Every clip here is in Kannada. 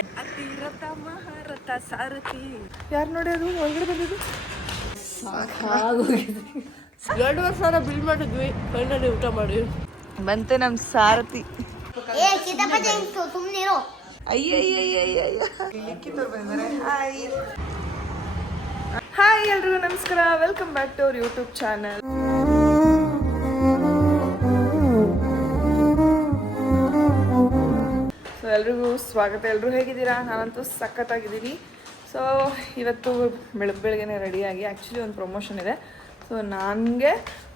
ಅತಿರಥ ಮಹಾರಥ ಸಾರಥಿ. ಯಾರು ನೋಡಿ ಅದು ಒಳಗಡೆ ಬಂದಿದ್ದು? ಸಾಕಾಗೋಗಿದೆ. 2,000 ಬಿಲ್ ಮಾಡಿದ್ವಿ, ಫೈನಲಿ ಊಟ ಮಾಡಿ ಬಂತೆ ನಮ್ ಸಾರಥಿ. ಹಾಯ್ ಎಲ್ರಿಗೂ ನಮಸ್ಕಾರ, welcome back to our YouTube channel. So ಎಲ್ರಿಗೂ ಸ್ವಾಗತ. ಎಲ್ಲರೂ ಹೇಗಿದ್ದೀರಾ? ನಾನಂತೂ ಸಖತ್ತಾಗಿದ್ದೀನಿ. ಸೊ ಇವತ್ತು ಬೆಳಗ್ಗೆನೇ ರೆಡಿಯಾಗಿ ಆ್ಯಕ್ಚುಲಿ ಒಂದು ಪ್ರಮೋಷನ್ ಇದೆ. ಸೊ ನನಗೆ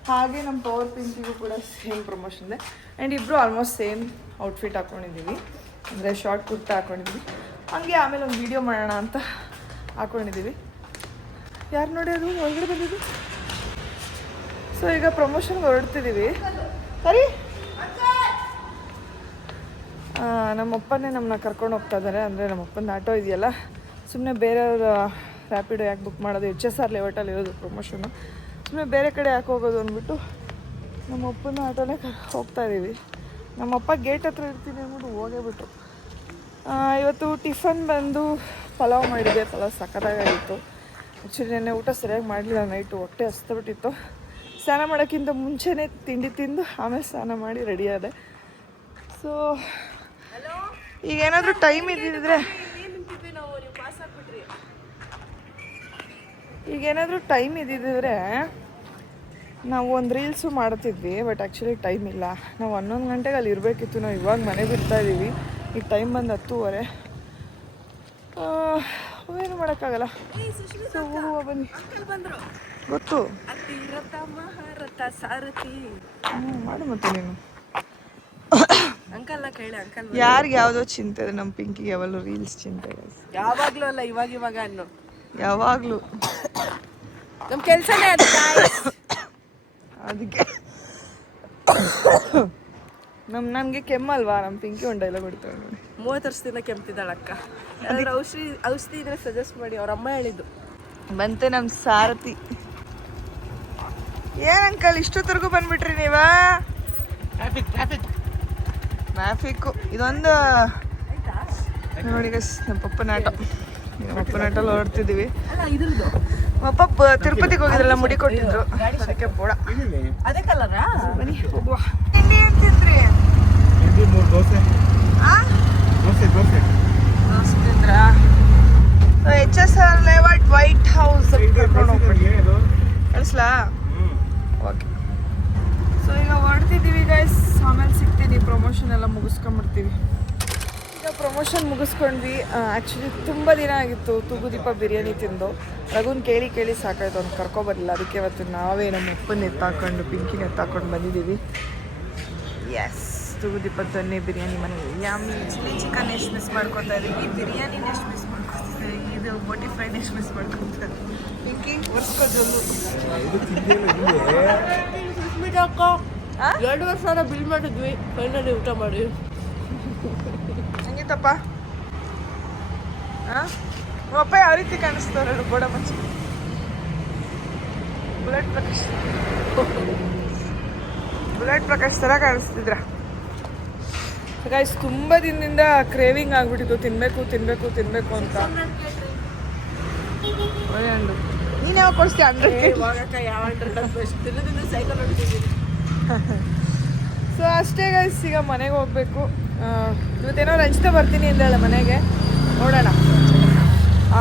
ಹಾಗೆ ನಮ್ಮ ಪವರ್ ಪಿಂಕಿಗೂ ಕೂಡ ಸೇಮ್ ಪ್ರಮೋಷನ್ ಇದೆ. ಆ್ಯಂಡ್ ಇಬ್ಬರು ಆಲ್ಮೋಸ್ಟ್ ಸೇಮ್ ಔಟ್ಫಿಟ್ ಹಾಕ್ಕೊಂಡಿದ್ದೀವಿ, ಅಂದರೆ ಶಾರ್ಟ್ ಕುರ್ತಾ ಹಾಕ್ಕೊಂಡಿದ್ದೀವಿ. ಹಾಗೆ ಆಮೇಲೆ ಒಂದು ವೀಡಿಯೋ ಮಾಡೋಣ ಅಂತ ಹಾಕ್ಕೊಂಡಿದ್ದೀವಿ. ಯಾರು ನೋಡಿ ಅದು ಒಳಗಡೆ ಬಂದಿದ್ದು? ಸೊ ಈಗ ಪ್ರಮೋಷನ್ಗೆ ಹೊರಡ್ತಿದ್ದೀವಿ. ಸರಿ, ನಮ್ಮಪ್ಪನೇ ನಮ್ಮನ್ನ ಕರ್ಕೊಂಡು ಹೋಗ್ತಾ ಇದ್ದಾರೆ. ಅಂದರೆ ನಮ್ಮಪ್ಪನ ಆಟೋ ಇದೆಯಲ್ಲ, ಸುಮ್ಮನೆ ಬೇರೆಯವ್ರ ರ್ಯಾಪಿಡೋ ಯಾಕೆ ಬುಕ್ ಮಾಡೋದು, HSR ಲೇಔಟಲ್ಲಿ ಇರೋದು ಪ್ರಮೋಷನು, ಸುಮ್ಮನೆ ಬೇರೆ ಕಡೆ ಯಾಕೆ ಹೋಗೋದು ಅಂದ್ಬಿಟ್ಟು ನಮ್ಮಪ್ಪನ ಆಟೋನೇ ಹೋಗ್ತಾ ಇದ್ದೀವಿ. ನಮ್ಮಪ್ಪ ಗೇಟ್ ಹತ್ರ ಇರ್ತೀನಿ ಅಂದ್ಬಿಟ್ಟು ಹೋಗೇಬಿಟ್ರು. ಇವತ್ತು ಟಿಫನ್ ಬಂದು ಪಲಾವ್ ಮಾಡಿದೆ. ಪಲಾವ್ ಸಖತ್ತಾಗಿತ್ತು. ಆ್ಯಕ್ಚುಲಿ ನೆನ್ನೆ ಊಟ ಸರಿಯಾಗಿ ಮಾಡಲಿಲ್ಲ, ನೈಟು ಹೊಟ್ಟೆ ಹಸ್ಬಿಟ್ಟಿತ್ತು. ಸ್ನಾನ ಮಾಡೋಕ್ಕಿಂತ ಮುಂಚೆನೇ ತಿಂಡಿ ತಿಂದು ಆಮೇಲೆ ಸ್ನಾನ ಮಾಡಿ ರೆಡಿ ಆದೆ. ಸೊ ಈಗೇನಾದರೂ ಟೈಮ್ ಇದ್ದಿದ್ರೆ ನಾವು ಒಂದು ರೀಲ್ಸು ಮಾಡ್ತಿದ್ವಿ. ಬಟ್ ಆ್ಯಕ್ಚುಲಿ ಟೈಮ್ ಇಲ್ಲ. ನಾವು 11 ಗಂಟೆಗೆ ಅಲ್ಲಿ ಇರಬೇಕಿತ್ತು. ನಾವು ಇವಾಗ ಮನೆ ಬಿಡ್ತಾ ಇದ್ದೀವಿ. ಈಗ ಟೈಮ್ ಬಂದು 10:15. ಏನು ಮಾಡೋಕ್ಕಾಗಲ್ಲ. ಸೊ ಹೋಗುವ ಬನ್ನಿ. ಗೊತ್ತು ಮಾಡು ಮತ್ತೆ ನೀನು. ಅಂಕಲ್ ಕೇಳಿ ಅಂಕಲ್. ಯಾರಿಗೆ ಯಾವುದೋ ಚಿಂತೆ ಇದೆ, ನಮ್ಮ ಪಿಂಕಿಗೆ ಯಾವಾಗಲೂ ರೀಲ್ಸ್ ಚಿಂತೆ ಇದೆ. ಯಾವಾಗಲೂ ಅಲ್ಲ, ಇವಾಗ ಅನ್ನು ಯಾವಾಗಲೂ ನಮ್ಮ ಕೆಲಸನೇ ಅದು. ಅದಕ್ಕೆ ನನಗೆ ಕೆಮ್ಮಲ್ವಾ, ನಮ್ಮ ಪಿಂಕಿ ಒಂದು ಡೈಲಾಗ್ ಹೊಡಿತಾಳೆ ನೋಡಿ. 30 ವರ್ಷದಿಂದ ಕೆಮ್ತಿದ್ದಾಳಕ್ಕ. ಔಷಧಿ ಇದ್ರೆ ಸಜೆಸ್ಟ್ ಮಾಡಿ. ಅವ್ರ ಅಮ್ಮ ಹೇಳಿದ್ದು. ಬಂತೆ ನಮ್ಮ ಸಾರಥಿ. ಏನ್ ಅಂಕಲ್ ಇಷ್ಟೊತ್ತರೆಗೂ ಬಂದ್ಬಿಟ್ರಿ ನೀವ? ಟ್ರಾಫಿಕ್ಕು ಇದೊಂದು ನೋಡಿ ಗೈಸ್, ನಮ್ಮ ಪಪ್ಪನ ಆಟೋ. ಪಪ್ಪನ ಆಟೋಲ್ಲಿ ಹೊರಡ್ತಿದ್ದೀವಿ. ಪಪ್ಪ ತಿರುಪತಿಗೆ ಹೋಗಿದ್ರಲ್ಲ, ಮುಡಿ ಕೊಟ್ಟಿದ್ರು, ಅದಕ್ಕೆ ಬೋಡ. ಅದೇ ಕಲರಾ? ಬನ್ನಿ ಹೋಗುವ. ತಿಂಡಿ ಏನ್ ತಿಂದ್ರಿ? ದೋಸೆ ತಿಂದ್ರಾ? HSR ಲೇಔಟ್ ವೈಟ್ ಹೌಸ್ ಕರ್ಕೊಂಡು ಹೋಗ್ಬಿಡಿ. ಕಳಿಸ್ಲಾ? ಓಕೆ. ಸೊ ಈಗ ಹೊರಡ್ತಿದ್ದೀವಿ ಗೈಸ್. ಆಮೇಲೆ ಸಿಗ್ತೀನಿ. ಪ್ರಮೋಷನ್ ಎಲ್ಲ ಮುಗಿಸ್ಕೊಂಡ್ಬಿಡ್ತೀವಿ. ಈಗ ಪ್ರಮೋಷನ್ ಮುಗಿಸ್ಕೊಂಡ್ವಿ. ಆ್ಯಕ್ಚುಲಿ ತುಂಬ ದಿನ ಆಗಿತ್ತು ತೂಗುದೀಪ ಬಿರಿಯಾನಿ ತಿಂದು. ರಘುನ್ ಕೇಳಿ ಸಾಕಾಯ್ತು, ಅವ್ನು ಕರ್ಕೊಬರಲಿಲ್ಲ. ಅದಕ್ಕೆ ಇವತ್ತು ನಾವೇ ನಮ್ಮ ಅಪ್ಪನ ಎತ್ತಾಕೊಂಡು ಪಿಂಕಿನ ಎತ್ತಾಕೊಂಡು ಬಂದಿದ್ದೀವಿ. ಎಸ್, ತೂಗುದೀಪ ದೊನ್ನೆ ಬಿರಿಯಾನಿ ಮನೆ. ಯಾಮಿ ಚಿಲ್ಲಿ ಚಿಕನ್ ಎಷ್ಟು ಮಿಸ್ ಮಾಡ್ಕೊತಾ ಇದ್ದೀವಿ, ಬಿರಿಯಾನಿನ ಎಷ್ಟು ಮಿಸ್ ಮಾಡ್ಕೊತಿದ್ದೀವಿ, ಇದು ಬೋಟಿ ಫ್ರೈಡ್ ಎಷ್ಟು ಮಿಸ್ ಮಾಡ್ಕೊತಾ ಇದ್ದೀವಿ. ಪಿಂಕಿ ಒರ್ಸ್ಕೋ ಜೊಲ್ಲು. 2,000 ಬಿಲ್ ಮಾಡಿದ್ವಿ, ಫೈನಲಿ ಊಟ ಮಾಡಿ. ಹಂಗಿತ್ತಪ್ಪ. ಅಪ್ಪ ಯಾವ ರೀತಿ ಕಾಣಿಸ್ತಾರೆ ಗೋಡ ಮಚ್ಚಿ? ಬುಲೆಟ್ ಪ್ರಕಾಶ್ ಥರ ಕಾಣಿಸ್ತಿದ್ರ ಗೈಸ್. ತುಂಬ ದಿನದಿಂದ ಕ್ರೇವಿಂಗ್ ಆಗ್ಬಿಟ್ಟಿತ್ತು, ತಿನ್ಬೇಕು ಅಂತ. ನೀನು ಯಾವಾಗ ಕೊಡಿಸ್ತೀಯ? 100 ಸೈಕಲ್ ಹೊಡ್ತಿದ್ದೀನಿ. ಸೊ ಅಷ್ಟೇ ಗೈಸ್, ಈಗ ಮನೆಗೆ ಹೋಗ್ಬೇಕು. ಇವತ್ತೇನೋ ರಂಜಿತ ಬರ್ತೀನಿ ಅಂದೇಳ ಮನೆಗೆ, ನೋಡೋಣ.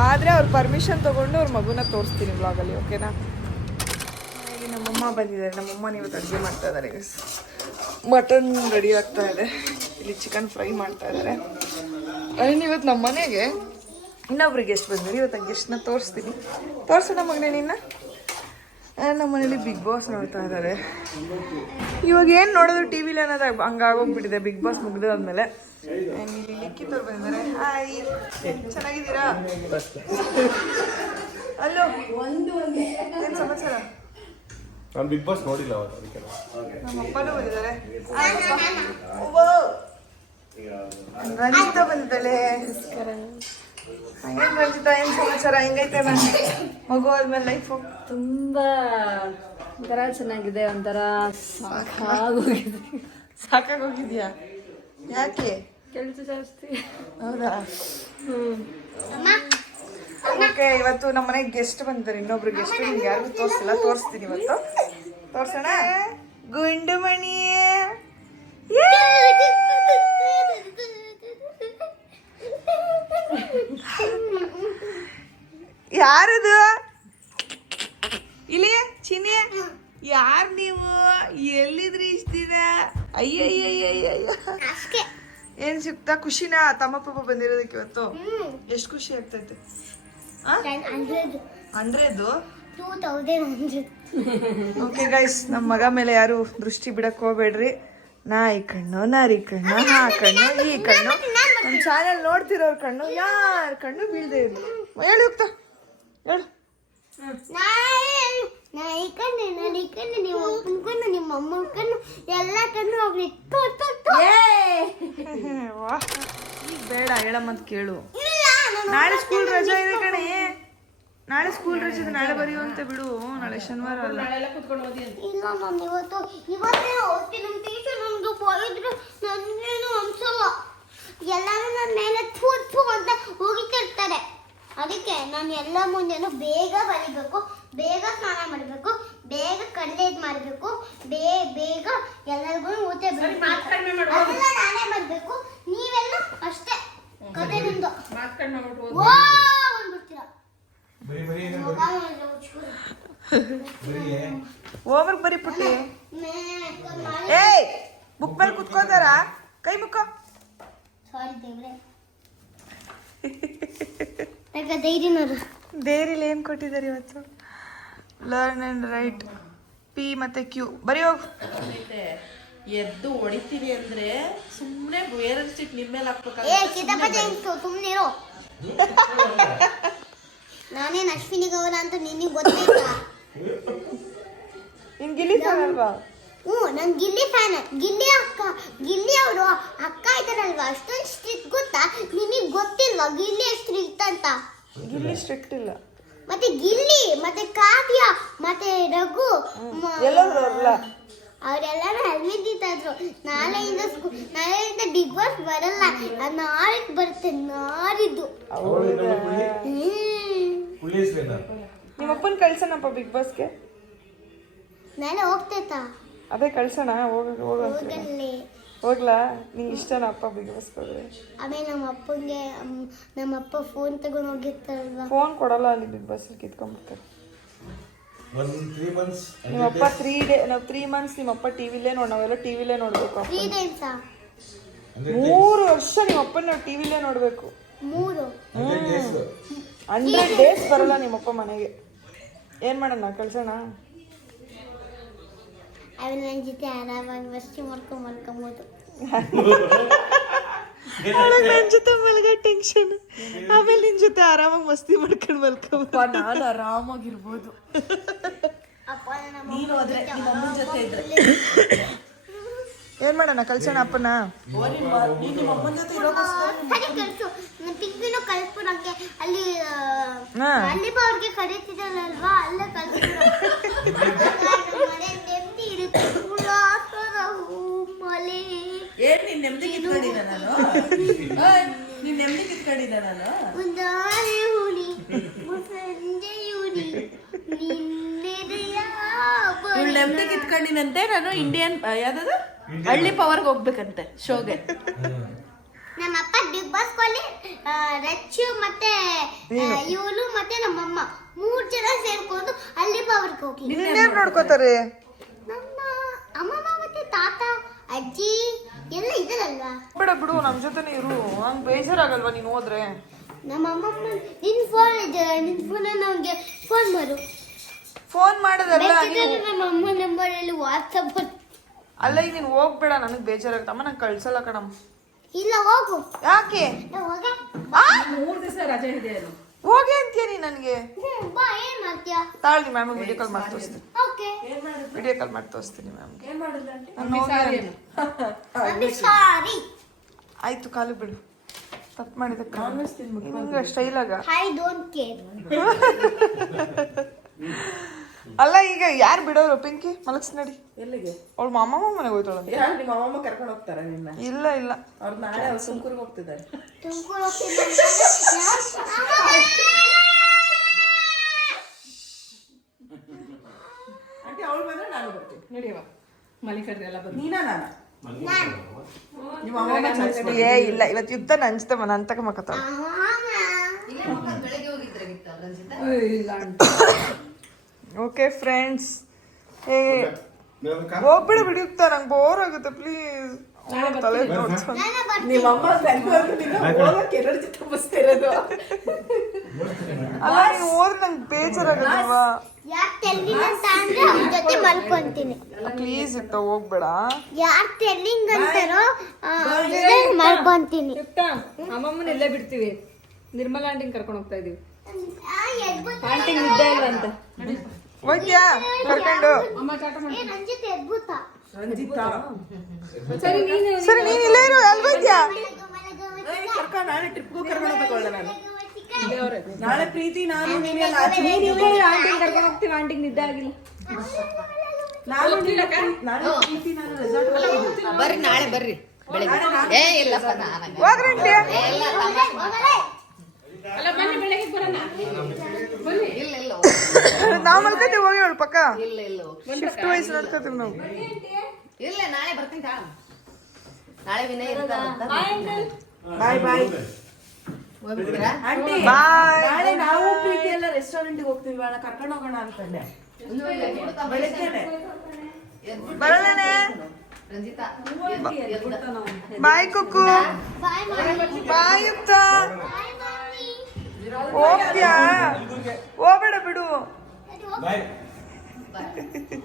ಆದರೆ ಅವ್ರ ಪರ್ಮಿಷನ್ ತೊಗೊಂಡು ಅವ್ರ ಮಗುನ ತೋರಿಸ್ತೀನಿ ವ್ಲಾಗಲ್ಲಿ, ಓಕೆನಾ? ಹಾಗೆ ನಮ್ಮಮ್ಮ ಬಂದಿದ್ದಾರೆ. ನಮ್ಮಮ್ಮ ಇವತ್ತು ಅಡುಗೆ ಮಾಡ್ತಾ ಇದ್ದಾರೆ ಗೈಸ್. ಮಟನ್ ರೆಡಿ ಆಗ್ತಾ ಇದೆ, ಇಲ್ಲಿ ಚಿಕನ್ ಫ್ರೈ ಮಾಡ್ತಾ ಇದ್ದಾರೆ. ಆ್ಯಂಡ್ ಇವತ್ತು ನಮ್ಮ ಮನೆಗೆ ಇನ್ನೊಬ್ರು ಗೆಸ್ಟ್ ಬಂದಿರಿ. ಇವತ್ತು ಆ ಗೆಸ್ಟ್ನ ತೋರಿಸ್ತೀನಿ. ತೋರಿಸೋಣ ಮಗನೇ ನಿನ್ನ. ನಮ್ಮ ಮನೇಲಿ ಬಿಗ್ ಬಾಸ್ ನೋಡ್ತಾ ಇದ್ದಾರೆ. ಇವಾಗ ಏನು ನೋಡೋದು ಟಿ ವಿಲಿ ಅನ್ನೋದು ಹಂಗಾಗೋಗ್ಬಿಟ್ಟಿದೆ ಬಿಗ್ ಬಾಸ್ ಮುಗಿದಾದ್ಮೇಲೆ. ಇಲ್ಲಿ ಲಿಖಿತವ್ರು ಬಂದಿದ್ದಾರೆ. ಹಾಯ್, ಚೆನ್ನಾಗಿದ್ದೀರಾ? ಅಲ್ಲೋ ಏನು ಸಮಾಚಾರ? ನಾನು ಬಿಗ್ ಬಾಸ್ ನೋಡಿಲ್ಲ. ನಮ್ಮ ಅಪ್ಪನೂ ಬಂದಿದ್ದಾರೆ. ರಂಜಿತಾ ಬಂದಿದ್ದಾಳೆ. ಹಂಗೇನು ರಂಜಿತಾ, ಏನು ಸಮಾಚಾರ? ಹೆಂಗೈತೆ ಮಗು ಆದ್ಮೇಲೆ ಲೈಫು? ತುಂಬಾ ಒಂಥರ ಚೆನ್ನಾಗಿದೆ, ಒಂಥರ ಸಾಕಾಗೋಗಿದ್ಯಾ? ಯಾಕೆ? ಕೆಲಸ ಜಾಸ್ತಿ. ಹೌದಾ? ಓಕೆ, ಇವತ್ತು ನಮ್ಮ ಮನೆಗೆ ಗೆಸ್ಟ್ ಬಂದಿದ್ದಾರೆ. ಇನ್ನೊಬ್ರು ಗೆಸ್ಟ್ ನಿಮ್ಗೆ ಯಾರಿಗೂ ತೋರಿಸಿಲ್ಲ, ತೋರಿಸ್ತೀನಿ ಇವತ್ತು. ತೋರ್ಸೋಣ. ಗುಂಡು ಮಣಿ ಯಾರದು? ಇಲ್ಲಿ ಚಿನಿ, ಯಾರು ನೀವು? ಎಲ್ಲಿದ್ರಿ ಇಷ್ಟ ದಿನ? ಅಯ್ಯಯ್ಯಯ್ಯಯ್ಯ, ಏನ್ ಸಿಗ್ತಾ? ಖುಷಿನಾ ತಮ್ಮ ಪಾಪ ಬಂದಿರೋದಕ್ಕೆ ಇವತ್ತು? ಎಷ್ಟು ಖುಷಿ ಆಗ್ತೈತೆ? 100? ಓಕೆ ಗೈಸ್, ನಮ್ಮ ಮಗ ಮೇಲೆ ಯಾರು ದೃಷ್ಟಿ ಬಿಡಕ್ ಹೋಗ್ಬೇಡ್ರಿ. ನಾಯಿ ಕಣ್ಣು, ನಾರಿ ಕಣ್ಣು, ಆ ಕಣ್ಣು, ಈ ಕಣ್ಣು, ನಮ್ಮ ಚಾನೆಲ್ ನೋಡ್ತಿರೋರ್ ಕಣ್ಣು ಯಾರ ಕಣ್ಣು ಬೀಳ್ದೆ ಇರ್ಲಿ. ಹೇಳು ಹೋಗ್ತಾ, ಹೇಳು. ನಾಯಿ ಕಣ್ಣು, ನರಿ ಕಣ್ಣು, ನಿಮ್ಮ ಅಪ್ಪನ ಕಣ್ಣು, ನಿಮ್ಮ ಅಮ್ಮನ ಕಣ್ಣು, ಎಲ್ಲ ಕಣ್ಣು ಹೋಗ್ಲಿ. ವಾ, ಬೇಡ ಹೇಳಮ್ಮಂತ ಕೇಳು. ನಾಳೆ ಸ್ಕೂಲ್ ರಜಾ ಇದೆ ಕಣೆ, ನಾಳೆ ಸ್ಕೂಲ್ ರಜೆ ಇದೆ, ನಾಳೆ ಬರೆಯುವಂತ ಬಿಡು. ನಾಳೆ ಶನಿವಾರ ಅಲ್ಲ. ಇಲ್ಲ ನಾನು ಇವತ್ತೇ ಹೋಗ್ತೀನಿ. ನಮ್ಮ ಟೀಚರ್ ನಮ್ದು ಬೈದ್ರು ನನ್ಗೇನು ಅನ್ಸಲ್ಲ. ಎಲ್ಲರೂ ನನ್ನ ಮೇಲೆ ಥೂ ಅಂತ ಹೋಗಿತಿರ್ತಾರೆ. ಅದಕ್ಕೆ ನಾನು ಎಲ್ಲ ಮುಂದೆನೂ ಬೇಗ ಬರಿಬೇಕು, ಬೇಗ ಸ್ನಾನ ಮಾಡಬೇಕು, ಬೇಗ ಕಣ್ಣು ಇದು ಮಾಡಬೇಕು, ಬೇಗ ಎಲ್ಲರಿಗೂ ಊಟ ಅದೆಲ್ಲ ನಾನೇ ಮಾಡಬೇಕು. ನೀವೆಲ್ಲ ಅಷ್ಟೇ ಕತೆ ನಿಮ್ದು ಬಂದ್ಬಿಡ್ತೀರಾ. ಹೋಮ್ವರ್ಕ್ ಬರೀ ಪುಟ್ಟಿ. ಏಯ್, ಬುಕ್ ಮೇಲೆ ಕುತ್ಕೋತಾರ? ಕೈ ಮುಕ್ಕ. ಸಾರಿ ದೇವ್ರೆ. ಧೈರ್ಯನವರು ಡೈರಿಲಿ ಏನು ಕೊಟ್ಟಿದ್ದಾರೆ ಇವತ್ತು? ಲರ್ನ್ ಆ್ಯಂಡ್ ರೈಟ್, ಪಿ ಮತ್ತೆ ಕ್ಯೂ ಬರೀ ಹೋಗು. ಎದ್ದು ಹೊಡಿತೀವಿ ಅಂದ್ರೆ ಸುಮ್ಮನೆ ಬೇರೆ ಸೀಟ್ ನಿಮ್ಮ ಮೇಲೆ ಸುಮ್ಮನಿರೋ. ನಾನೇನು ಅಶ್ವಿನಿ ಗೌಡ ಅಂತ ನಿನಗೆ ಗೊತ್ತಾಯ್ತಾ? ನಿನ್ ಗಿಲ್ಲಿ ಫ್ಯಾನ್ ಅಲ್ವಾ? ನನ್ ಗಿಲ್ಲಿ ಫ್ಯಾನ್. ಗಿಲ್ಲಿ ಅಕ್ಕ, ಗಿಲ್ಲಿ ಅವರು ಅಕ್ಕ ಇದಾರಲ್ವಾ, ಅಷ್ಟೊಂದು ಸ್ಟ್ರಿಕ್ಟ್ ಗೊತ್ತಾ? ನಿನಗೆ ಗೊತ್ತಿಲ್ವಾ ಗಿಲ್ಲಿ ಎಷ್ಟು ಸ್ಟ್ರಿಕ್ಟ್ ಅಂತ? ಗಿಲ್ಲಿ ಸ್ಟ್ರಿಕ್ಟ್ ಇಲ್ಲ. ಮತ್ತೆ ಗಿಲ್ಲಿ, ಮತ್ತೆ ಕಾವ್ಯ, ಮತ್ತೆ ರಘು ಎಲ್ಲರೂ ಅವರೆಲ್ಲರೂ ಹೆಲ್ಮೆಟ್ ಇಟ್ಟಿದ್ರು. ನಾಳೆಯಿಂದ ಬಿಗ್ ಬಾಸ್ ಬರಲ್ಲ, ನಾಳಿದ್ದು ಬರುತ್ತೆ. ನಾಳಿದ್ದು ನಿಮ್ಮಪ್ಪನ ಕಳ್ಸೋಣಪ್ಪ ಬಿಗ್ ಬಾಸ್ಗೆ. ನಾಳೆ ಹೋಗ್ತೈತಾ? ಅದೇ ಕಳ್ಸೋಣ. ಹೋಗಲ್ಲಿ ಹೋಗ್ಲಾ? ನಿಂಗೆ ಇಷ್ಟನಾ ಅಪ್ಪ ಬಿಗ್ ಬಾಸ್ಗೆ ಹೋದ್ರೆ? ಆಮೇಲೆ ನಮ್ಮ ಅಪ್ಪ ಫೋನ್ ತಗೊಂಡು ಹೋಗಿರ್ತಾರಲ್ವಾ, ಫೋನ್ ಕೊಡಲ್ಲ ಅಲ್ಲಿ ಬಿಗ್ ಬಾಸ್ ಕಿತ್ಕೊಂಡ್ಬಿಡ್ತಾರೆ. ನಿಮ್ಮಪ್ಪ 3 ಮಂತ್ಸ್ ನಿಮ್ಮಪ್ಪ ಟಿವಿಲೇ ನಾವೆಲ್ಲ ಟಿವಿಲೇ ನೋಡ್ಬೇಕು. 3 days 3 ವರ್ಷ ನಿಮ್ಮಪ್ಪನ ನಾವು ಟಿವಿಲೇ ನೋಡ್ಬೇಕು. 100 days ಬರಲ್ಲ ನಿಮ್ಮಪ್ಪ ಮನೆಗೆ. ಏನ್ ಮಾಡೋಣ? ಕಳ್ಸೋಣ? ಆಮೇಲೆ ನನ್ನ ಜೊತೆ ಆರಾಮಾಗಿ ಮಸ್ತಿ ಮಲ್ಕೊಂಬೋದು. ನನ್ನ ಜೊತೆ ಮಲ್ಗೋ ಟೆನ್ಷನ್, ಆಮೇಲೆ ನಿನ್ ಜೊತೆ ಆರಾಮಾಗಿ ಮಸ್ತಿ ಮಾಡ್ಕೊಂಡು ಮಲ್ಕೋಬೋದು. ನಾನು ಆರಾಮಾಗಿರ್ಬೋದು. ಅಪ್ಪ ನೀನು ಹೋದ್ರೆ ನಿಮ್ಮ ಅಮ್ಮನ ಜೊತೆ ಇದ್ರೆ ಏನ್ ಮಾಡೋಣ? ಕಳ್ಸೋಣ ಅಪ್ಪನ? ನಿಮ್ಮ ಅಮ್ಮನ ಜೊತೆ ಕಳ್ಸು. ಪಿಕ್ವಿನೂ ಕಳ್ಸು. ನಂಗೆ ಅಲ್ಲಿ ಅವ್ರಿಗೆ ಕರೀತಿದ್ದಲ್ವಾ, ಅಲ್ಲೇ ಕಳ್ಸು. ನೆಮ್ಮದಿ ಇರುತ್ತೆ. ಏನ್ ನೀನ್ ನೆಮ್ಮದಿ ಕಿತ್ಕೊಂಡಿದ್ದ ನಾನು? ನೀನ್ ನೆಮ್ಮದಿ ಕಿತ್ಕೊಂಡಿದ್ದ ನಾನು? ಮುಂದಾನೆ ಹುಲಿ ಸಂಜೆ ಹುಲಿ ಇವಳು ನೆಮ್ಮದಿ ಕಿತ್ಕೊಂಡಿನಂತೆ. ನಾನು ಇಂಡಿಯನ್ ಯಾವ್ದು ಹಳ್ಳಿ ಪವರ್ಗೆ ಹೋಗ್ಬೇಕಂತೆ ಶೋಗೆ. ನಮ್ಮಪ್ಪ ಬಿಗ್ ಬಾಸ್ ನಲ್ಲಿ ರಚ್ಚು ಮತ್ತೆ ಇವಳು ಮತ್ತೆ ನಮ್ಮಮ್ಮ 3 ಜನ ಸೇರ್ಕೊಂಡು ಹಳ್ಳಿ ಪವರ್ಗೆ ಹೋಗಿ ಇನ್ನೇನ್ ನೋಡ್ಕೋತಾರೆ? ನಮ್ಮ ಅಮ್ಮಮ್ಮ ಮತ್ತೆ ತಾತ ಅಜ್ಜಿ ಎಲ್ಲ ಇದಾರಲ್ವಾ. ಬೇಡ ಬಿಡು, ನಮ್ ಜೊತೆನೇ ಇರು. ಹಂಗ್ ಬೇಜಾರಾಗಲ್ವಾ ನೀನ್ ಹೋದ್ರೆ? ನಮ್ಮ ಅಮ್ಮಮ್ಮ ನಿನ್ ಫೋನ್ ನಮ್ಗೆ ಫೋನ್ ಮಾಡು. ಫೋನ್ ಮಾಡೋದಲ್ಲ, ನಮ್ಮ ಅಮ್ಮ ನಂಬರ್ ಅಲ್ಲಿ ವಾಟ್ಸಪ್. ಅಲ್ಲ ಈಗ ನೀನ್ ಹೋಗ್ಬೇಡ, ನನಗ್ ಬೇಜಾರಾಗತ್ತ. ಅಮ್ಮ ನಂಗೆ ಕಳ್ಸಲ್ಲ ಕಣಮ್ಮ. ಇಲ್ಲ ಹೋಗು. ಯಾಕೆ? 3 ದಿವಸ ರಜೆ ಇದೆ. ಹೋಗಿ ಅಂತೀಯ ನೀ ನನ್ಗೆ? ಬಾ, ಏನ್ ಮಾಡ್ತೀಯ? ತಾಳ್ರಿ ಮ್ಯಾಮ್, ವಿಡಿಯೋ ಕಾಲ್ ಮಾಡಿ ತೋರಿಸ್ತೀನಿ. ಓಕೆ, ವಿಡಿಯೋ ಕಾಲ್ ಮಾಡಿ ತೋರಿಸ್ತೀನಿ ಮ್ಯಾಮ್. ಸಾರಿ ಆಯ್ತು, ಕಾಲು ಬಿಡು. ತಪ್ಪು ಮಾಡಿದ ಸ್ಟೈಲಾಗ ಐ ಡೋಂಟ್ ಕೇರ್. ಅಲ್ಲ ಈಗ ಯಾರು ಬಿಡೋರು ಪಿಂಕಿ ಮಲಗ್ಸ್ ನಡಿ. ಎಲ್ಲಿಗೆ? ಅವಳು ಮಾಮಮ್ಮ ಮನೆಗೆ ಹೋಯ್ತಾಳಂತೆ. ಯಾರು ನಿಮ್ಮ ಅಮ್ಮಮ್ಮ ಕರ್ಕೊಂಡು ಹೋಗ್ತಾರ ನಿನ್ನ? ಇಲ್ಲ ಇಲ್ಲ, ಅವ್ರು ನಾಳೆ ಅವ್ರು ತುಮಕೂರಿಗೆ ಹೋಗ್ತಿದ್ದಾರೆ. ತುಮಕೂರು ಆಂಟಿ ಅವಳು ಬಂದ್ರೆ ನಾನು ಬರ್ತೀನಿ. ನಡಿಯವ ಮಲ್ಲಿಕರ್ರಿ ಎಲ್ಲ ಬಂದು ನೀನಾ ನಾನ ನಿಮ್ಮ ಅಮ್ಮಮ್ಮ ಚಾಯ್ಸ್ ಮಾಡಿ. ಏ ಇಲ್ಲ, ಇವತ್ತು ಯುದ್ಧ ನಂಚ್ತಮ್ಮ ನನ್ನ ತಕ ಮಕ್ಕತ್ತ. ಓಕೆ ಫ್ರೆಂಡ್ಸ್, ಹೋಗ್ಬಿಡ ಬಿಡುತ್ತಾ, ನಂಗೆ ಬೋರ್ ಆಗುತ್ತೆ ಪ್ಲೀಸ್. ತಲೆ ನಿಮ್ಮ ಅಮ್ಮ ಹೋಗಕ್ಕೆ ಎನರ್ಜಿ ತುಂಬಿಸ್ತಿರೋದು. ಅಲ್ಲ ನೀವು ಹೋದ್ರೆ ನಂಗೆ ಬೇಜಾರಾಗಲ್ವಾ? ಯಾರು ತೆಲ್ಲಿಂಗ್ ಅಂತ ಅಂದ್ರೆ ಅವ್ರ ಜೊತೆ ಮಲ್ಕೊಂತೀನಿ. ಪ್ಲೀಸ್ ಇತ್ತ ಹೋಗ್ಬೇಡ. ಯಾರು ತೆಲ್ಲಿಂಗ್ ಅಂತಾರೋ ಅವ್ರ ಜೊತೆ ಮಲ್ಕೊಂತೀನಿ. ಅಮ್ಮಮ್ಮನ ಇಲ್ಲೇ ಬಿಡ್ತೀವಿ. ನಿರ್ಮಲಾ ಆಂಟಿಂಗ್ ಕರ್ಕೊಂಡು ಹೋಗ್ತಾ ಇದೀವಿ. ಆಂಟಿ ನಿದ್ದೆ ಇಲ್ಲ ಅಂತ. ಹೋಗ್ಯಾ ಕರ್ಕೊಂಡು? ರಂಜಿತ್ ಅದ್ಭುತ. ರಂಜಿತಾ ಸರಿ ನೀನು ಸರಿ ನೀನ್ ಇಲ್ಲೇ ಇರು, ಅಲ್ಲಿ ಹೋಗ್ಯಾ? ಕರ್ಕ ನಾಳೆ ಟ್ರಿಪ್ಗೂ ಕರ್ಕೊಂಡು ಹೋಗ್ಬೇಕು ನಾನು. ನಾಳೆ ಪ್ರೀತಿ ನಾನು ನೀನೆಲ್ಲ ಆಚೆ ಆಂಟಿಂಗ್ ಕರ್ಕೊಂಡು ಹೋಗ್ತೀವಿ. ಆಂಟಿಂಗ್ ನಿದ್ದೆ ಆಗಿಲ್ಲ. ನಾನು ನಾಳೆ ಪ್ರೀತಿ ನಾನು ರೆಸಾರ್ಟ್ ಬರ್ರಿ ನಾಳೆ ಬರ್ರಿ ಬೆಳಿಗ್ಗೆ. ಏ ಇಲ್ಲಪ್ಪ ನಾನು ಹೋಗ್ರಂಟಿ. ಅಲ್ಲ ಬನ್ನಿ ಬೆಳಗ್ಗೆ ಬರೋಣ. ಇಲ್ಲ ಇಲ್ಲ ನಾವ್ ಮಲ್ಕೋತೀವಿ, ಹೋಗಿ ಅವಳು ಪಕ್ಕ ಇಲ್ಲ ಇಲ್ಲ ಶಿಫ್ಟ್ ವೈಸ್ ನೋಡ್ಕೋತೀವಿ ನಾವು. ಇಲ್ಲ ನಾಳೆ ಬರ್ತೀನಿ ತಾಳ. ನಾಳೆ ವಿನಯ್ ಇರ್ತಾರಂತ. ಬಾಯ್ ಬಾಯ್ ಹೋಗ್ಬಿಡ್ತೀರಾ? ಆಂಟಿ. ಬಾಯ್. ನಾಳೆ ನಾವು ಪ್ರೀತಿ ಎಲ್ಲ ರೆಸ್ಟೋರೆಂಟ್ಗೆ ಹೋಗ್ತೀವಿ, ಬೇಡ ಕರ್ಕೊಂಡು ಹೋಗೋಣ ಅಂತಂದೆ ಬೆಳಗ್ಗೆನೆ. ಬರೋಣನೆ. ರಂಜಿತಾ ಬಾಯ್ ಕುಕ್ಕು. ಬಾಯ್ mummy. Bye Yukta. Bye mummy. ಹೋಗ್ಯಾ? ಹೋಗ್ಬೇಡ ಬಿಡು. ಬಾಯ್. ಬಾಯ್.